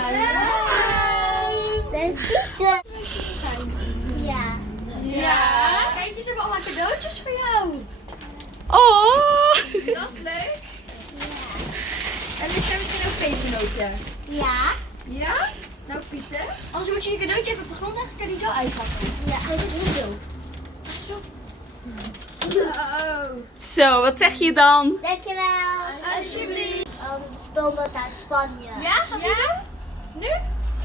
Hallo. Ben Pieter. Ja. Ja. Kijk, ze hebben allemaal cadeautjes voor jou. Oh! Dat is leuk. En er zijn misschien ook pepernoten. Ja. Ja? Nou, Pieter. Anders moet je je cadeautje even op de grond leggen. Kan je die zo uitpakken? Ja, dat is niet zo. Zo. Zo, wat zeg je dan? Dankjewel. Alsjeblieft. Een stoomboot uit Spanje. Ja, gaan we nu?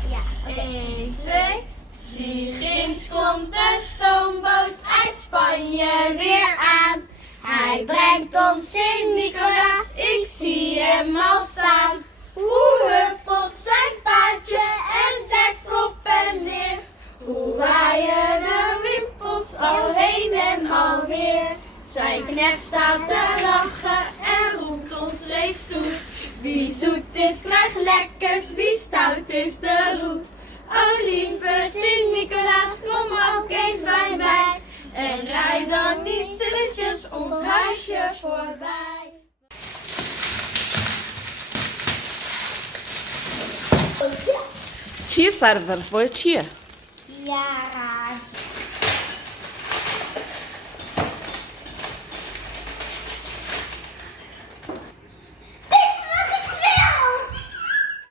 Ja. 1, 2. Zie, ginds komt de stoomboot uit Spanje weer aan. Hij brengt ons Sint-Nicolaas, ik zie hem al staan. Hoe huppelt zijn paardje en dek op en neer. Hoe waaien de wimpels al heen en alweer. Zijn knecht staat te lachen en roept ons reeds toe. Wie zoet is krijgt lekkers, wie stout is de roep. O lieve Sint-Nicolaas, kom ook eens bij mij. En rijd dan niet stilletjes ons huisje voorbij. Чьи server? Твой чьи? Ja.